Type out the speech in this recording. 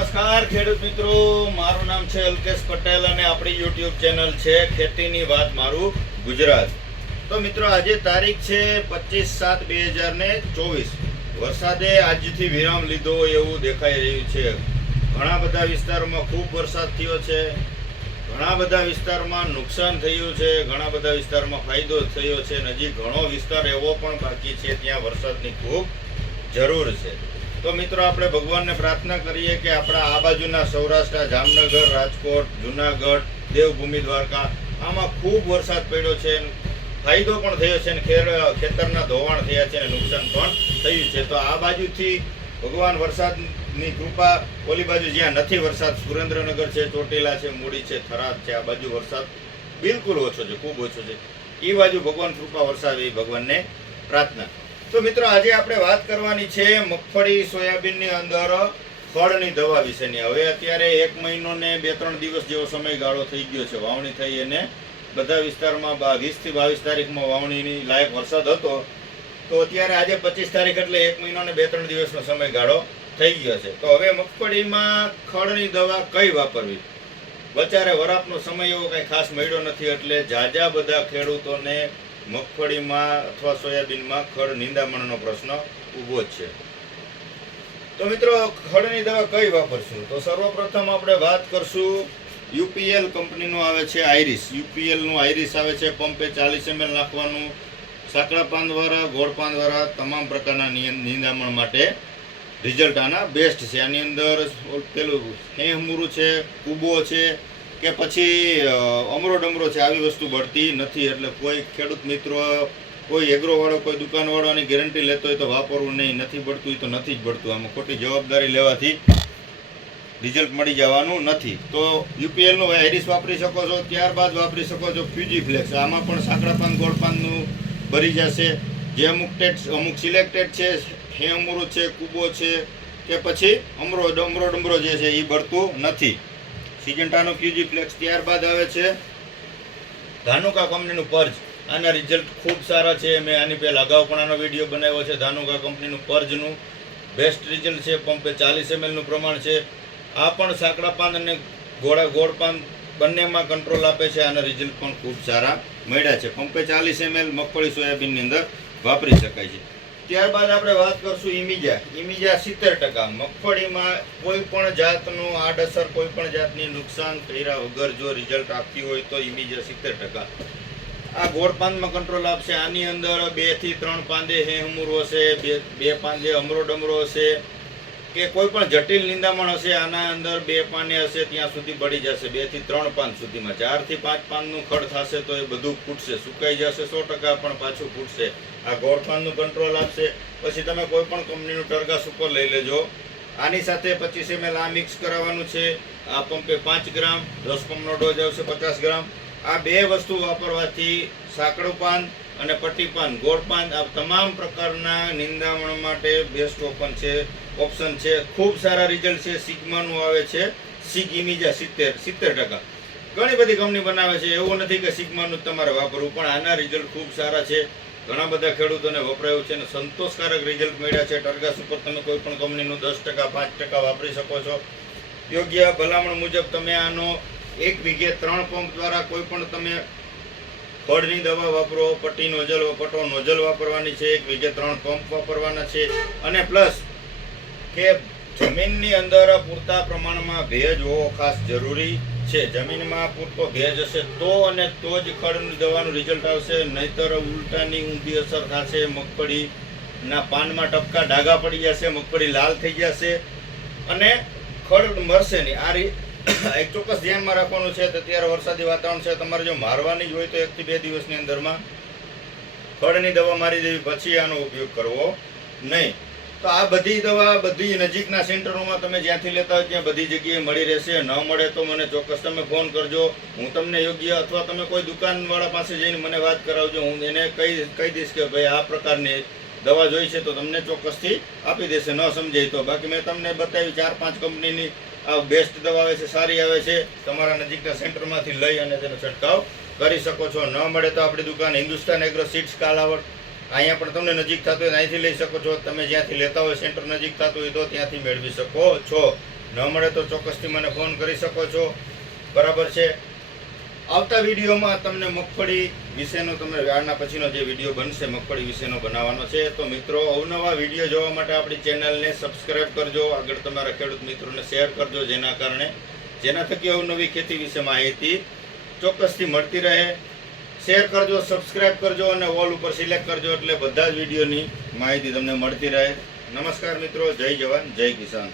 નમસ્કાર ખેડૂત મિત્રો, મારું નામ છે અલ્કેશ પટેલ અને આપણી યુટ્યુબ ચેનલ છે ખેતીની વાત મારું ગુજરાત. તો મિત્રો આજે તારીખ છે 25/7/2024. વરસાદે આજથી વિરામ લીધો એવું દેખાઈ રહ્યું છે. ઘણા બધા વિસ્તારોમાં ખૂબ વરસાદ થયો છે, ઘણા બધા વિસ્તારમાં નુકસાન થયું છે, ઘણા બધા વિસ્તારમાં ફાયદો થયો છે. નજીક ઘણો વિસ્તાર એવો પણ બાકી છે ત્યાં વરસાદની ખૂબ જરૂર છે. તો મિત્રો આપણે ભગવાનને પ્રાર્થના કરીએ કે આપણા આ બાજુના સૌરાષ્ટ્ર, જામનગર, રાજકોટ, જુનાગઢ, દેવભૂમિ, દ્વારકા આમાં ખૂબ વરસાદ પડ્યો છે, ફાયદો પણ થયો છે અને ખેતરના ધોવાણ થયા છે અને નુકસાન પણ થયું છે. તો આ બાજુથી ભગવાન વરસાદની કૃપા, ઓલી બાજુ જ્યાં નથી વરસાદ, સુરેન્દ્રનગર છે, ચોટીલા છે, મૂડી છે, થરાદ છે, આ બાજુ વરસાદ બિલકુલ ઓછો છે, ખૂબ ઓછો છે. એ બાજુ ભગવાન કૃપા વરસાવે એ ભગવાનને પ્રાર્થના. તો મિત્રો આજે આપણે વાત કરવાની છે મગફળી, સોયાબીનની અંદર ફળની દવા વિશેની. હવે અત્યારે 1 મહિનો ને 2-3 દિવસ જેવો સમયગાળો થઈ ગયો છે. વાવણી થઈ અને બધા વિસ્તારમાં 20 થી 22 તારીખમાં વાવણીની લાયક વરસાદ હતો. તો અત્યારે આજે 25 તારીખ એટલે 1 મહિનો ને 2-3 દિવસનો સમયગાળો થઈ ગયો છે. તો હવે મગફળીમાં ખળની દવા કઈ વાપરવી? બચારે વરાપનો સમય એવો કંઈ ખાસ મળ્યો નથી એટલે જાજા બધા ખેડૂતોને મગફળીમાં અથવા સોયાબીનમાં ખડ નિંદામણનો પ્રશ્ન ઊભો જ છે. તો મિત્રો ખડની દવા કઈ વાપરશું? તો સર્વપ્રથમ આપણે વાત કરશું યુપીએલ કંપનીનું આવે છે આઈરિસ. યુપીએલનું આઈરિસ આવે છે, પંપે 40 ml નાખવાનું. સાંકડા પાંદવાળા, ગોળ પાંદવાળા તમામ પ્રકારના નિંદામણ માટે રિઝલ્ટ આના બેસ્ટ છે. આની અંદર પેલું હેહમુરું છે, કૂબો છે કે પછી અમરો ડમરો છે, આવી વસ્તુ બળતી નથી. એટલે કોઈ ખેડૂત મિત્રો, કોઈ એગ્રોવાળો, કોઈ દુકાનવાળાની ગેરંટી લેતો હોય તો વાપરવું નહીં. નથી બળતું તો નથી જ બળતું. આમાં ખોટી જવાબદારી લેવાથી રિઝલ્ટ મળી જવાનું નથી. તો યુપીએલનું આઈરિસ વાપરી શકો છો. ત્યારબાદ વાપરી શકો છો ફ્યુજીફ્લેક્સ. આમાં પણ સાંકડા પાન, ગોળ પાનનું ભરી જશે. જે અમુક સિલેક્ટેડ છે, હેમુરું છે, કૂબો છે કે પછી અમરો ડમરો જે છે એ બળતું નથી. સિજન્ટાનું ફ્યુજીફ્લેક્સ. ત્યારબાદ આવે છે ધાનુકા કંપનીનું પર્જ. આના રિઝલ્ટ ખૂબ સારા છે. મેં આની પહેલાં અગાઉ પણ આનો વિડીયો બનાવ્યો છે. ધાનુકા કંપનીનું પર્જનું બેસ્ટ રિઝલ્ટ છે. પંપે 40 ml નું પ્રમાણ છે. આ પણ સાંકડા પાન અને ગોળ પાન બંનેમાં કંટ્રોલ આપે છે. આના રિઝલ્ટ પણ ખૂબ સારા મળ્યા છે. પંપે 40 ml મગફળી, સોયાબીનની અંદર વાપરી શકાય છે. ત્યારબાદ આપણે વાત કરશું ઇમિજા. 70%. મગફળીમાં કોઈ પણ જાતનું આડઅસર, કોઈ પણ જાતની નુકસાન કર્યા વગર જો રિઝલ્ટ આપતી હોય તો ઇમિજા 70%. આ ગોળ પાંદમાં કંટ્રોલ આપશે. આની અંદર 2 થી 3 પાંદે હેહમુરો હશે, 2 પાંદે અમરો ડમરો હશે કે કોઈ પણ જટિલ નિંદામણ હશે. આના અંદર 2 પાને હશે ત્યાં સુધી બળી જશે. 2 થી 3 પાન સુધીમાં. 4 થી 5 પાનનું ખડ થશે તો એ બધું ફૂટશે, સુકાઈ જશે 100%, પણ પાછું ફૂટશે. આ ગોળ પાનનું કંટ્રોલ આપશે. પછી તમે કોઈ પણ કંપનીનું ટર્ગા સુપર લઈ લેજો. આની સાથે 25 ml આ મિક્સ કરાવવાનું છે. આ પંપે 5 ગ્રામ, 10 પંપનો ડોઝ આવશે 50 ગ્રામ. આ 2 વસ્તુ વાપરવાથી સાંકડું પાન અને પટ્ટી પાન, ગોળ પાન, આ તમામ પ્રકારના નિંદામણ માટે બેસ્ટ ઓપ્શન છે. ખૂબ સારા રિઝલ્ટ છે. સિગ્માનું આવે છે સિગ ઇમિજા 70%. ઘણી બધી કંપની બનાવે છે, એવું નથી કે સિગ્માનું તમારે વાપરવું, પણ આના રિઝલ્ટ ખૂબ સારા છે. ઘણા બધા ખેડૂતોને વપરાયું છે અને સંતોષકારક રિઝલ્ટ મળ્યા છે. ટર્ગા સુપર તમે કોઈ પણ કંપનીનું 10%, 5% વાપરી શકો છો. યોગ્ય ભલામણ મુજબ તમે આનો 1 વીઘે 3 પંપ દ્વારા કોઈ પણ તમે ખડની દવા વાપરો. પટ્ટી નોઝલ વાપરવાની છે. 1 વીઘે 3 પંપ વાપરવાના છે. અને પ્લસ કે જમીનની અંદર પૂરતા પ્રમાણમાં ભેજ હોવો ખાસ જરૂરી છે. જમીનમાં પૂરતો ભેજ હશે તો અને તો જ ખડની દવાનું રિઝલ્ટ આવશે. નહીતર ઉલટાની ઊંધી અસર થશે. મગફળીના પાનમાં ટપકા ડાઘા પડી જશે, મગફળી લાલ થઈ જશે અને ખડ મરશે નહીં. આ એક ચોક્કસ ધ્યાનમાં રાખવાનું છે. અત્યારે વરસાદી વાતાવરણ છે, તમારે જો મારવાની જ હોય તો 1 થી 2 દિવસની અંદરમાં ખડની દવા મારી દેવી, પછી આનો ઉપયોગ કરવો નહીં. તો આ બધી દવા બધી નજીકના સેન્ટરોમાં તમે જ્યાંથી લેતા હોય ત્યાં બધી જગ્યાએ મળી રહેશે. ન મળે તો મને ચોક્કસ તમે ફોન કરજો. હું તમને યોગ્ય, અથવા તમે કોઈ દુકાનવાળા પાસે જઈને મને વાત કરાવજો. હું એને કહી દઈશ કે ભાઈ આ પ્રકારની દવા જોઈ છે તો તમને ચોક્કસથી આપી દેશે, ન સમજાય તો. બાકી મેં તમને બતાવી 4-5 કંપનીની આ બેસ્ટ દવા આવે છે, સારી આવે છે. તમારા નજીકના સેન્ટરમાંથી લઈ અને તેનો છંટકાવ કરી શકો છો. ન મળે તો આપણી દુકાન હિન્દુસ્તાન એગ્રો સીડ્સ કાલાવડ, અહીંયા પણ તમને નજીક થતું હોય અહીંથી લઈ શકો છો. તમે જ્યાંથી લેતા હોય સેન્ટર નજીક થતું હોય તો ત્યાંથી મેળવી શકો છો. ન મળે તો ચોક્કસથી મને ફોન કરી શકો છો, બરાબર છે. આવતા વિડીયોમાં તમને મગફળી વિશેનો આના પછીનો જે વિડીયો બનશે મગફળી વિશેનો બનાવવાનો છે. તો મિત્રો, અવનવા વિડીયો જોવા માટે આપણી ચેનલને સબસ્ક્રાઈબ કરજો, આગળ તમારા ખેડૂત મિત્રોને શેર કરજો, જેના થકી અવનવી ખેતી વિશે માહિતી ચોક્કસથી મળતી રહે. શેર કરજો, સબસ્ક્રાઈબ કરજો અને ઓલ ઉપર સિલેક્ટ કરજો, એટલે બધા જ વિડીયોની માહિતી તમને મળતી રહે. નમસ્કાર મિત્રો, જય જવાન જય કિસાન.